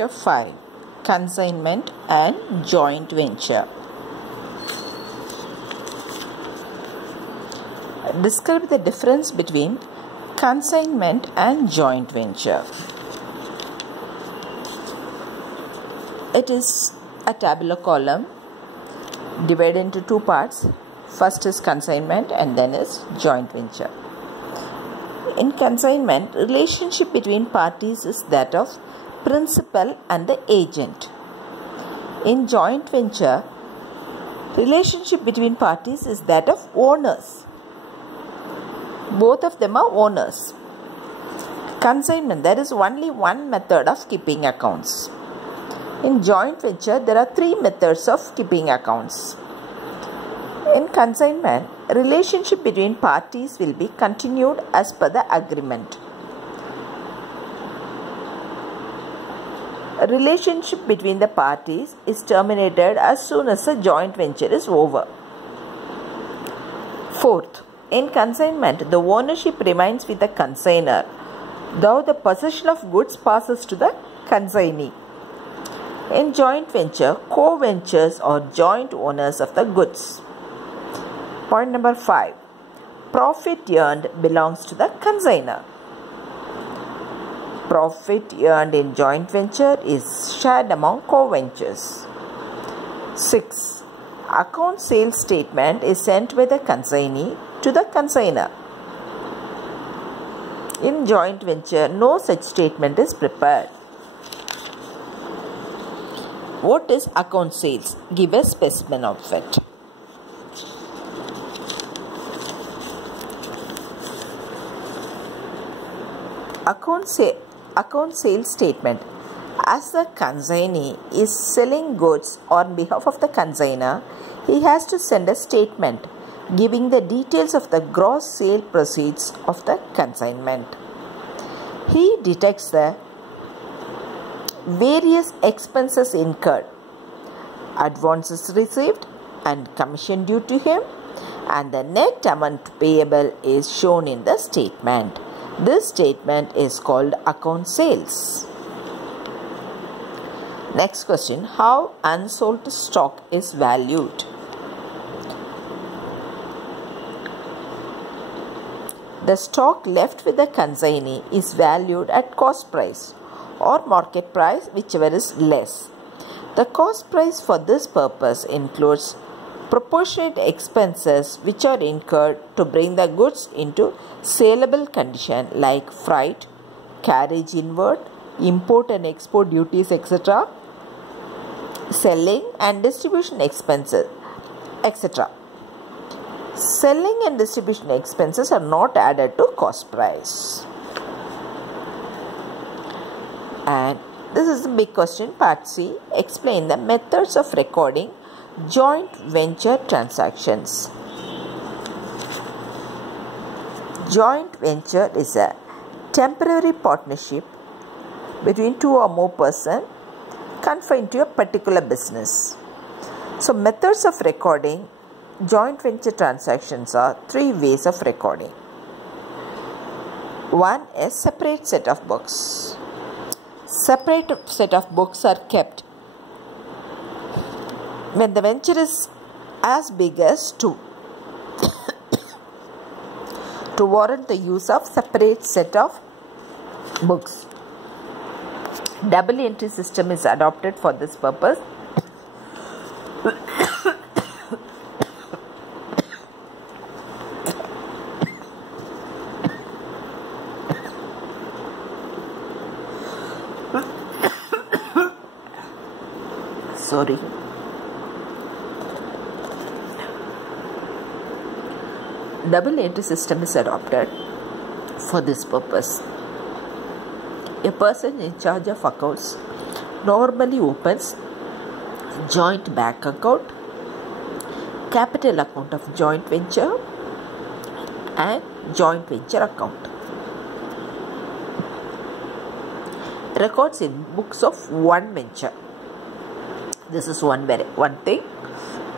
Chapter 5 Consignment and Joint Venture. Describe the difference between consignment and joint venture. It is a tabular column divided into two parts. First is consignment and then is joint venture. In consignment, relationship between parties is that of principal and the agent. In joint venture, relationship between parties is that of owners. Both of them are owners. Consignment, there is only one method of keeping accounts. In joint venture, there are three methods of keeping accounts. In consignment, relationship between parties will be continued as per the agreement. A relationship between the parties is terminated as soon as the joint venture is over. Fourth, in consignment, the ownership remains with the consignor, though the possession of goods passes to the consignee. In joint venture, co-ventures or joint owners of the goods. Point number 5. Profit earned belongs to the consignor. Profit earned in joint venture is shared among co-ventures. 6. Account sales statement is sent by the consignee to the consignor. In joint venture, no such statement is prepared. What is account sales? Give a specimen of it. Account sales statement. As the consignee is selling goods on behalf of the consignor, he has to send a statement giving the details of the gross sale proceeds of the consignment. He detects the various expenses incurred, advances received and commission due to him, and the net amount payable is shown in the statement. This statement is called account sales. Next question. How unsold stock is valued? The stock left with the consignee is valued at cost price or market price, whichever is less. The cost price for this purpose includes proportionate expenses which are incurred to bring the goods into saleable condition like freight, carriage inward, import and export duties, etc., selling and distribution expenses, etc. Selling and distribution expenses are not added to cost price. And this is the big question, part C. Explain the methods of recording joint venture transactions. Joint venture is a temporary partnership between two or more persons confined to a particular business. So, methods of recording joint venture transactions are three ways of recording. One is separate set of books. Separate set of books are kept when the venture is as big as to warrant the use of separate set of books. Double entry system is adopted for this purpose. Sorry. Double entry system is adopted for this purpose. A person in charge of accounts normally opens joint bank account, capital account of joint venture, and joint venture account. Records in books of one venture. This is one thing.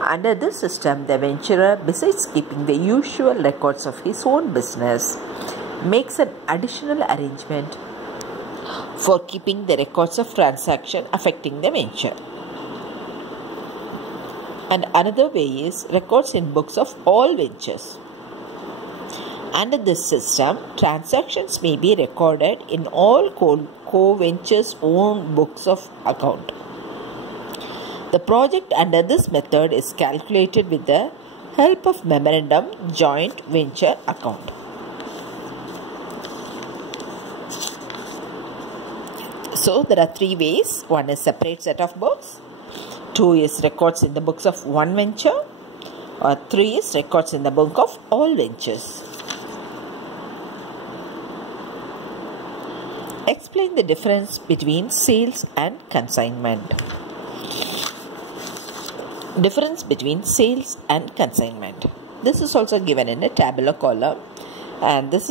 Under this system, the venturer, besides keeping the usual records of his own business, makes an additional arrangement for keeping the records of transaction affecting the venture. And another way is records in books of all ventures. Under this system, transactions may be recorded in all co-ventures' own books of account. The project under this method is calculated with the help of memorandum joint venture account. So there are three ways. One is separate set of books. Two is records in the books of one venture. Or three is records in the book of all ventures. Explain the difference between sales and consignment. Difference between sales and consignment. This is also given in a tabular column, and this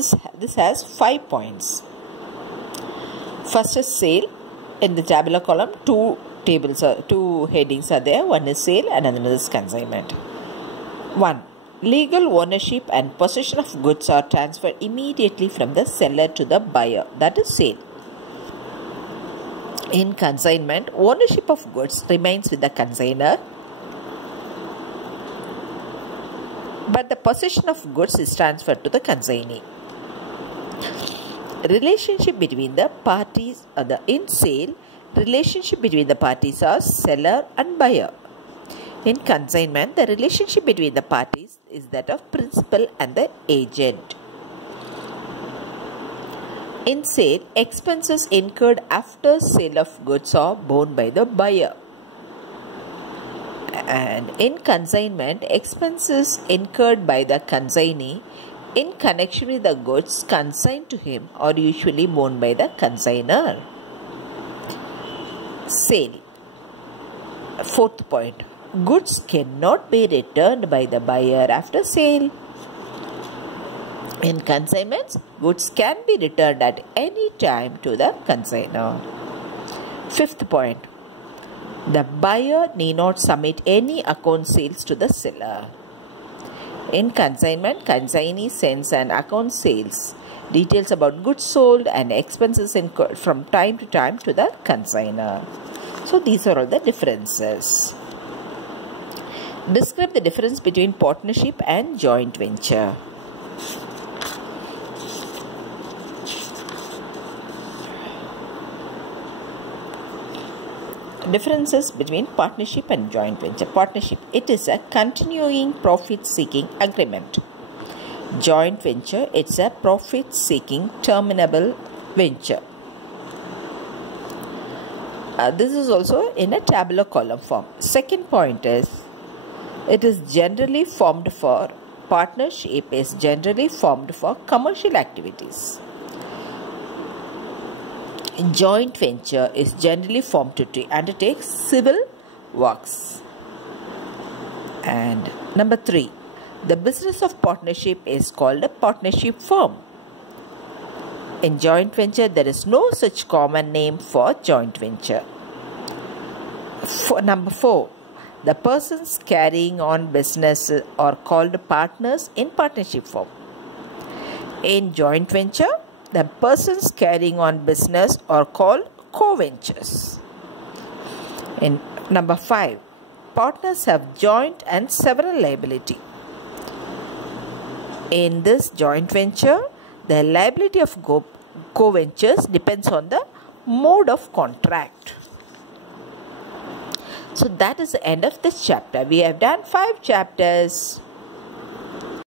has 5 points. First is sale. In the tabular column, two headings are there. One is sale and another is consignment. 1. Legal ownership and possession of goods are transferred immediately from the seller to the buyer. That is sale. In consignment, ownership of goods remains with the consignor, but the possession of goods is transferred to the consignee. Relationship between the parties in sale, relationship between the parties are seller and buyer. In consignment, the relationship between the parties is that of principal and the agent. In sale, expenses incurred after sale of goods are borne by the buyer. And in consignment, expenses incurred by the consignee in connection with the goods consigned to him are usually borne by the consignor. Sale. Fourth point. Goods cannot be returned by the buyer after sale. In consignments, goods can be returned at any time to the consignor. Fifth point. The buyer need not submit any account sales to the seller. In consignment, consignee sends an account sales details about goods sold and expenses incurred from time to time to the consignor. So these are all the differences. Describe the difference between partnership and joint venture. Differences between partnership and joint venture. Partnership, it is a continuing profit-seeking agreement. Joint venture, it's a profit-seeking terminable venture. This is also in a tabular column form. Second point is, it is generally formed for partnership is generally formed for commercial activities. Joint venture is generally formed to undertake civil works. And number 3, the business of partnership is called a partnership firm. In joint venture, there is no such common name for joint venture. Number 4, the persons carrying on business are called partners in partnership firm. In joint venture, the persons carrying on business are called co-ventures. In number 5, partners have joint and several liability. In this joint venture, the liability of co-ventures depends on the mode of contract. So that is the end of this chapter. We have done 5 chapters.